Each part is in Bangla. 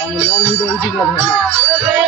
আমি লং ভিডিও ইউটিউব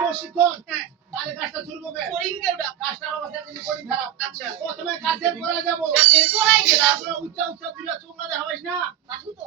প্রশিক্ষণ হ্যাঁ। তাহলে কাজটা শুরু করবে। কাজটার অবস্থা কিন্তু কঠিন খারাপ আচ্ছা। প্রথমে কাজের করা যাব। উচ্চা উচ্চা দিলে চোখ না দেখাবাস না? আসু তো।